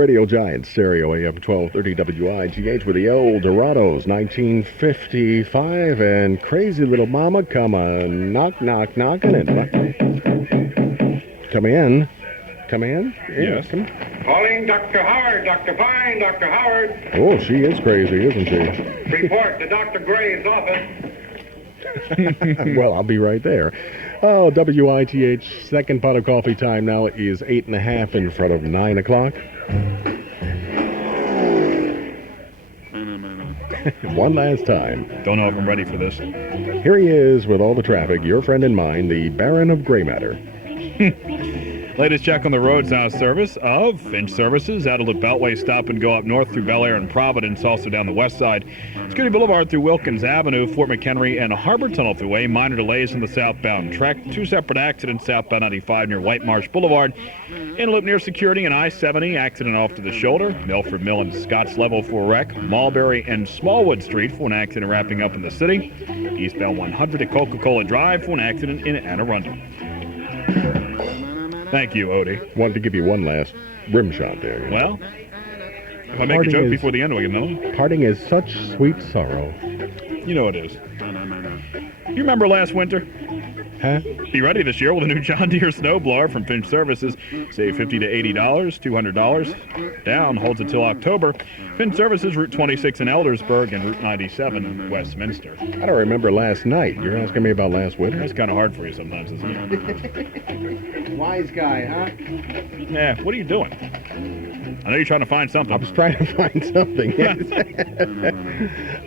Radio Giant, stereo AM 1230 WIGH with the El Dorados, 1955, and Crazy Little Mama, come on, knocking it. Come in. Yes. Come. Calling Dr. Howard, Dr. Fine, Dr. Howard. Oh, she is crazy, isn't she? Report to Dr. Gray's office. Well, I'll be right there. Oh, WITH, second pot of coffee time now is 8:30 in front of 9 o'clock. One last time. Don't know if I'm ready for this. Here he is with all the traffic, your friend and mine, the Baron of Gray Matter. Latest check on the roads now service of Finch Services. Adelute Beltway stop and go up north through Bel Air and Providence, also down the west side. Scooty Boulevard through Wilkins Avenue, Fort McHenry, and Harbor Tunnel throughway. Minor delays in the southbound trek. Two separate accidents southbound 95 near White Marsh Boulevard. In loop near Security and I-70, accident off to the shoulder. Milford Mill and Scotts Level for a wreck. Mulberry and Smallwood Street for an accident wrapping up in the city. Eastbound 100 at Coca-Cola Drive for an accident in Anne Arundel. Thank you, Odie. Wanted to give you one last rim shot there. Well, if I make a joke before the end, do I get another one? Parting is such sweet sorrow. You know it is. You remember last winter? Huh? Be ready this year with a new John Deere snowblower from Finch Services. Save $50 to $80, $200 down. Holds until October. Finch Services, Route 26 in Eldersburg and Route 97 in Westminster. I don't remember last night. You're asking me about last winter? That's kind of hard for you sometimes, isn't it? Wise guy, huh? Yeah, what are you doing? I know you're trying to find something. I was trying to find something.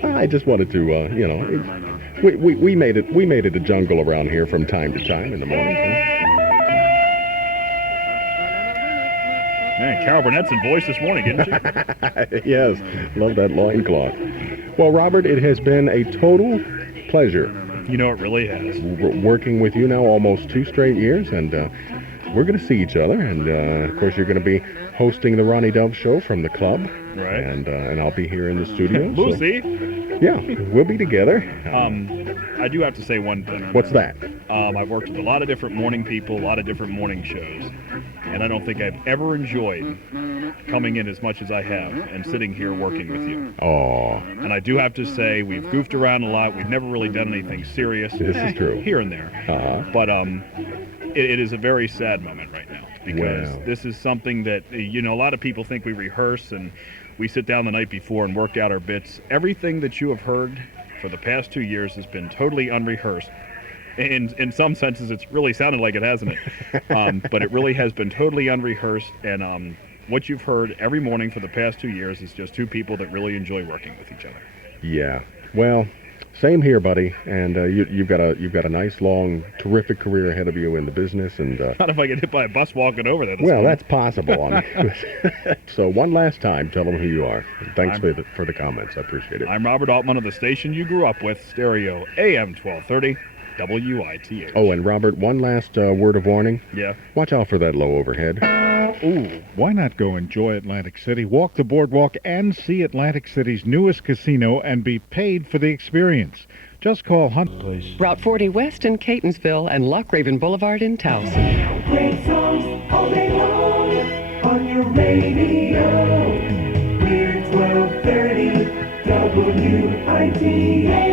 I just wanted to, we made it a jungle around here from time to time in the morning. Man, Carol Burnett's in voice this morning, isn't she? Yes, love that loincloth. Well, Robert, it has been a total pleasure. You know, it really has. Working with you now almost 2 straight years, and we're going to see each other. And, of course, you're going to be hosting the Ronnie Dove Show from the club. Right. And I'll be here in the studio. Lucy. So, yeah, we'll be together. I do have to say one thing. What's that? I've worked with a lot of different morning people, a lot of different morning shows, and I don't think I've ever enjoyed coming in as much as I have and sitting here working with you. Oh. And I do have to say, we've goofed around a lot. We've never really done anything serious. This is true. Here and there. But it is a very sad moment right now because this is something that, a lot of people think we rehearse and we sit down the night before and work out our bits. Everything that you have heard for the past 2 years has been totally unrehearsed. In some senses, it's really sounded like it, hasn't it? But it really has been totally unrehearsed. And what you've heard every morning for the past 2 years is just two people that really enjoy working with each other. Yeah. Well, same here, buddy. And you've got a nice, long, terrific career ahead of you in the business. And not if I get hit by a bus walking over there. Well, that's possible. So one last time, tell them who you are. Thanks for the comments. I appreciate it. I'm Robert Altman of the station you grew up with, stereo AM 1230. WITH. Oh, and Robert, one last word of warning. Yeah. Watch out for that low overhead. Ooh, why not go enjoy Atlantic City, walk the boardwalk, and see Atlantic City's newest casino and be paid for the experience? Just call Hunt, please. Route 40 West in Catonsville and Lock-Raven Boulevard in Towson. Great songs all day long on your radio. We're 1230 WITH.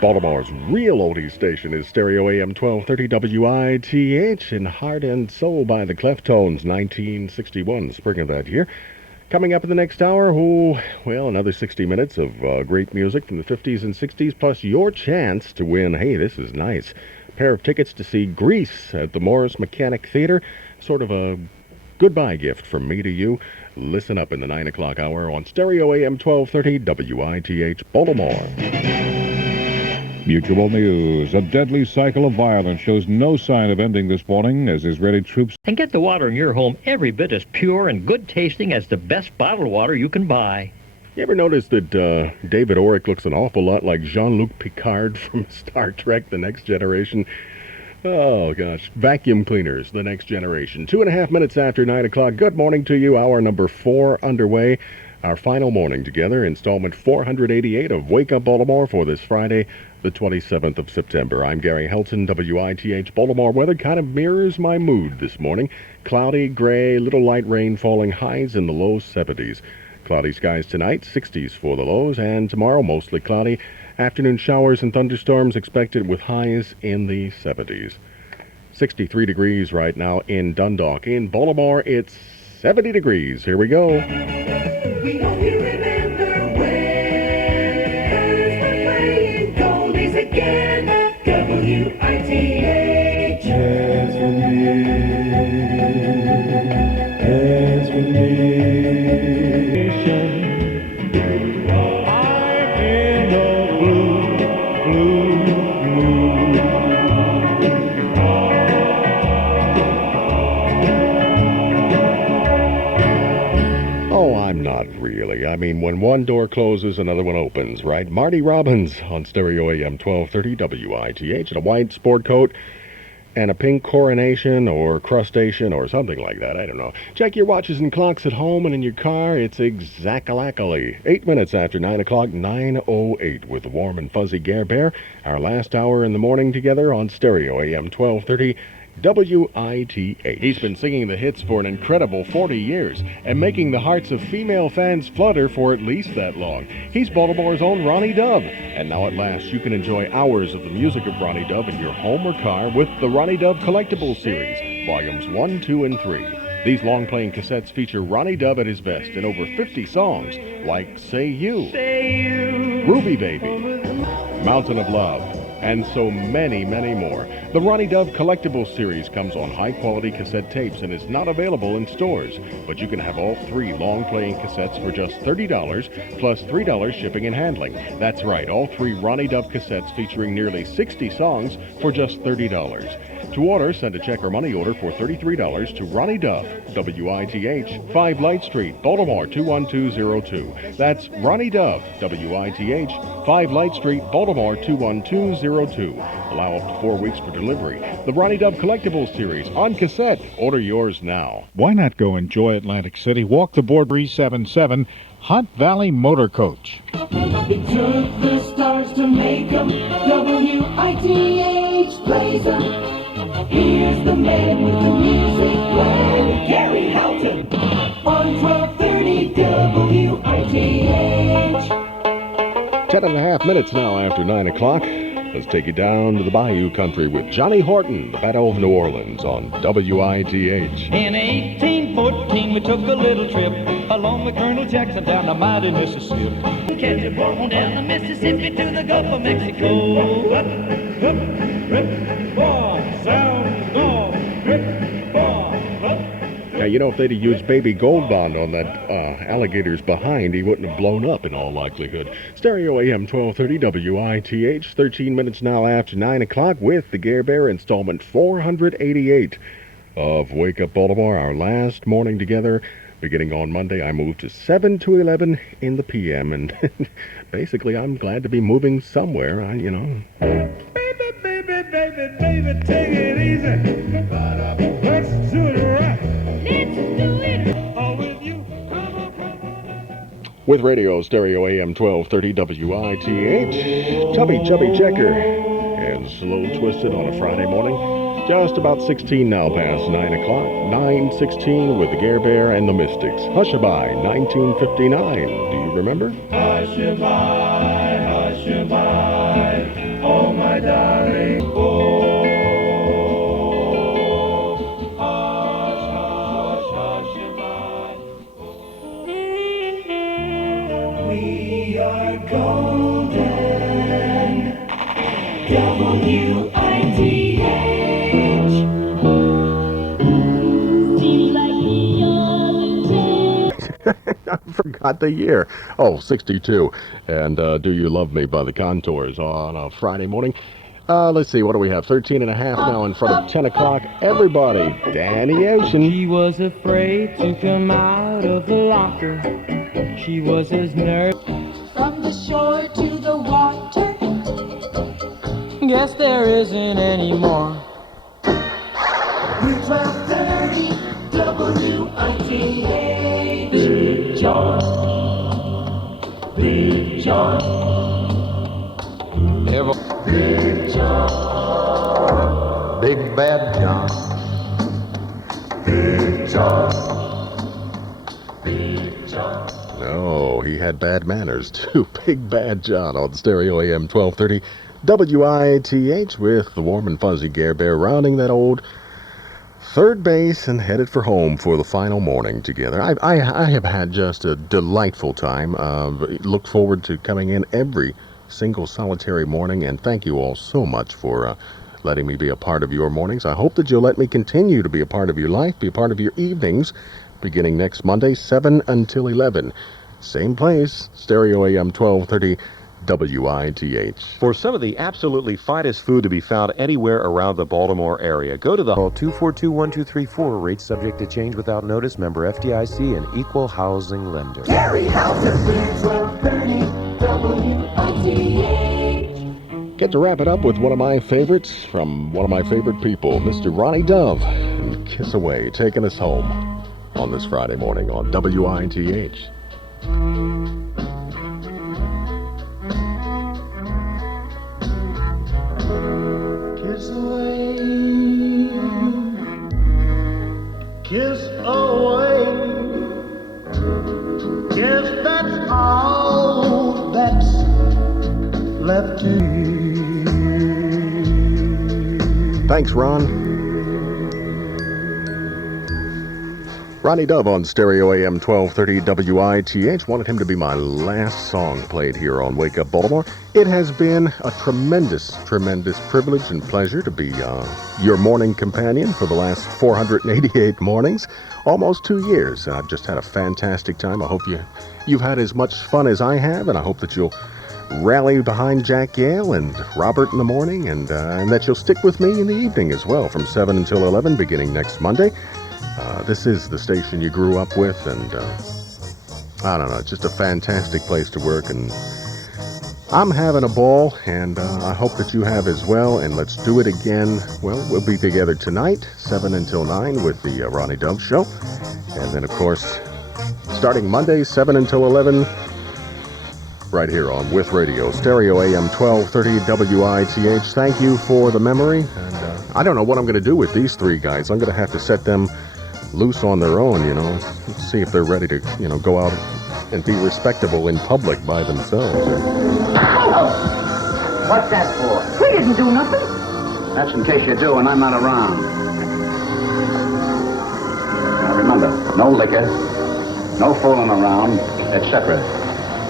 Baltimore's real oldies station is stereo AM 1230 WITH in Heart and Soul by the Cleftones, 1961, spring of that year. Coming up in the next hour, another 60 minutes of great music from the 50s and 60s, plus your chance to win, hey, this is nice, a pair of tickets to see Grease at the Morris Mechanic Theater, sort of a goodbye gift from me to you. Listen up in the 9 o'clock hour on stereo AM 1230 WITH Baltimore. Mutual News. A deadly cycle of violence shows no sign of ending this morning as Israeli troops... And get the water in your home every bit as pure and good tasting as the best bottled water you can buy. You ever notice that David Orick looks an awful lot like Jean-Luc Picard from Star Trek: The Next Generation? Oh, gosh. Vacuum cleaners, The Next Generation. 2.5 minutes after 9 o'clock. Good morning to you. Hour number 4 underway. Our final morning together, installment 488 of Wake Up Baltimore for this Friday, the 27th of September. I'm Gary Helton, WITH Baltimore. Weather kind of mirrors my mood this morning. Cloudy, gray, little light rain falling, highs in the low 70s. Cloudy skies tonight, 60s for the lows, and tomorrow mostly cloudy. Afternoon showers and thunderstorms expected with highs in the 70s. 63 degrees right now in Dundalk. In Baltimore, it's 70 degrees. Here we go. We hope you remember when we're playing Goldies again. WITH. Dance with me. Dance with me. I'm in the blue, blue mood. Oh, I'm not really. I mean, when one door closes, another one opens, right? Marty Robbins on Stereo AM 1230 WITH in a white sport coat and a pink coronation or crustacean or something like that. I don't know. Check your watches and clocks at home and in your car. It's exactly 8 minutes after 9 o'clock, 9:08 with the warm and fuzzy Gare Bear. Our last hour in the morning together on Stereo AM 1230 WITH. He's been singing the hits for an incredible 40 years and making the hearts of female fans flutter for at least that long. He's Baltimore's own Ronnie Dove. And now at last you can enjoy hours of the music of Ronnie Dove in your home or car with the Ronnie Dove Collectibles Series, Volumes 1, 2, and 3. These long-playing cassettes feature Ronnie Dove at his best in over 50 songs like Say You, Ruby Baby, Mountain of Love, and so many, many more. The Ronnie Dove Collectibles Series comes on high-quality cassette tapes and is not available in stores, but you can have all 3 long-playing cassettes for just $30 plus $3 shipping and handling. That's right, all 3 Ronnie Dove cassettes featuring nearly 60 songs for just $30. To order, send a check or money order for $33 to Ronnie Dove, WITH, 5 Light Street, Baltimore 21202. That's Ronnie Dove, WITH, 5 Light Street, Baltimore 21202. Allow up to 4 weeks for delivery. The Ronnie Dove Collectibles Series on cassette. Order yours now. Why not go enjoy Atlantic City? Walk the board 377 Hunt Valley Motor Coach. It took the stars to make 'em. WITH plays 'em. Here's the man with the music playing, Gary Helton, on 1230 WITH. 10.5 minutes now after 9 o'clock. Let's take you down to the Bayou Country with Johnny Horton, the Battle of New Orleans on WITH. In 1814, we took a little trip along with Colonel Jackson down the mighty Mississippi. Catch a boat down the Mississippi to the Gulf of Mexico. Up, up, rip, ball, sound, ball, rip, ball, up. Now, you know, if they'd have used Baby Gold Bond on that alligator's behind, he wouldn't have blown up in all likelihood. Stereo AM 1230 WITH, 13 minutes now after 9 o'clock with the Gare Bear installment 488 of Wake Up Baltimore, our last morning together. Beginning on Monday, I moved to 7 to 11 in the p.m., and basically I'm glad to be moving somewhere, Baby, baby, baby, baby, take it easy. Let's do it right. Let's do it. All with you. Come on, come on. With radio, Stereo AM 1230 WITH, Tubby Chubby Checker, and Slow Twisted on a Friday morning. Just about 16 now past 9 o'clock. 9:16 with the Gare Bear and the Mystics. Hushabye, 1959. Do you remember? Hushabye, oh my darling. Oh, hush, hush, hushabye. We are golden. WITH. I forgot the year. Oh, 62. And Do You Love Me by the Contours on a Friday morning. Let's see, what do we have? 13 and a half now in front of 10 o'clock. Everybody, Danny Ocean. She was afraid to come out of the locker. She was his nurse. From the shore to the water. Guess there isn't any more. We're 1230 WITA. Big John. Big John. Big John. Big Bad John. Big John. Big John. No, he had bad manners, too. Big Bad John on Stereo AM 1230 WITH with the warm and fuzzy Gare Bear rounding that old third base and headed for home for the final morning together. I have had just a delightful time. Look forward to coming in every single solitary morning, and thank you all so much for letting me be a part of your mornings. I hope that you'll let me continue to be a part of your life, be a part of your evenings, beginning next Monday, 7 until 11. Same place, Stereo AM 1230 WITH. For some of the absolutely finest food to be found anywhere around the Baltimore area, go to the call 242-1234. Rates subject to change without notice. Member FDIC and equal housing lender. Gary Helton, 1230 WITH. Get to wrap it up with one of my favorites from one of my favorite people, Mr. Ronnie Dove, and Kiss Away, taking us home on this Friday morning on WITH. Kiss away, kiss away. Guess that's all that's left to you. Thanks, Ron. Ronnie Dove on Stereo AM 1230 WITH. Wanted him to be my last song played here on Wake Up Baltimore. It has been a tremendous, tremendous privilege and pleasure to be your morning companion for the last 488 mornings. Almost 2 years. I've just had a fantastic time. I hope you've had as much fun as I have, and I hope that you'll rally behind Jack Gale and Robert in the morning, and that you'll stick with me in the evening as well from 7 until 11 beginning next Monday. This is the station you grew up with, and I don't know, it's just a fantastic place to work, and I'm having a ball, and I hope that you have as well, and let's do it again. Well, we'll be together tonight, 7 until 9 with the Ronnie Dove Show, and then, of course, starting Monday, 7 until 11, right here on With Radio, Stereo AM 1230 WITH. Thank you for the memory, and I don't know what I'm going to do with these three guys. I'm going to have to set them loose on their own, Let's see if they're ready to, go out and be respectable in public by themselves. What's that for? We didn't do nothing. That's in case you do and I'm not around. Now remember, no liquor, no fooling around, etc.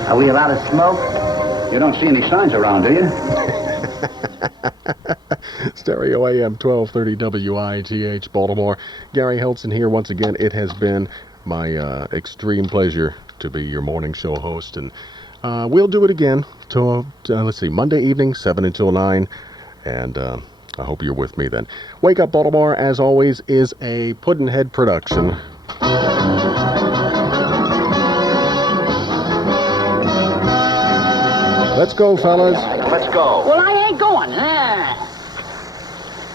Are we allowed to smoke? You don't see any signs around, do you? Stereo AM 1230 WITH Baltimore. Gary Helton here once again. It has been my extreme pleasure to be your morning show host, and we'll do it again till let's see, Monday evening, 7 until 9, and I hope you're with me then. Wake Up Baltimore, as always, is a Pudd'nhead production. Let's go, fellas. Let's go. Well, I ain't going.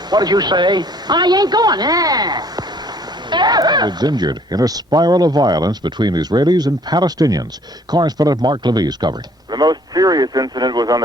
What did you say? I ain't going. It's injured in a spiral of violence between Israelis and Palestinians. Correspondent Mark Levy's covering. The most serious incident was on the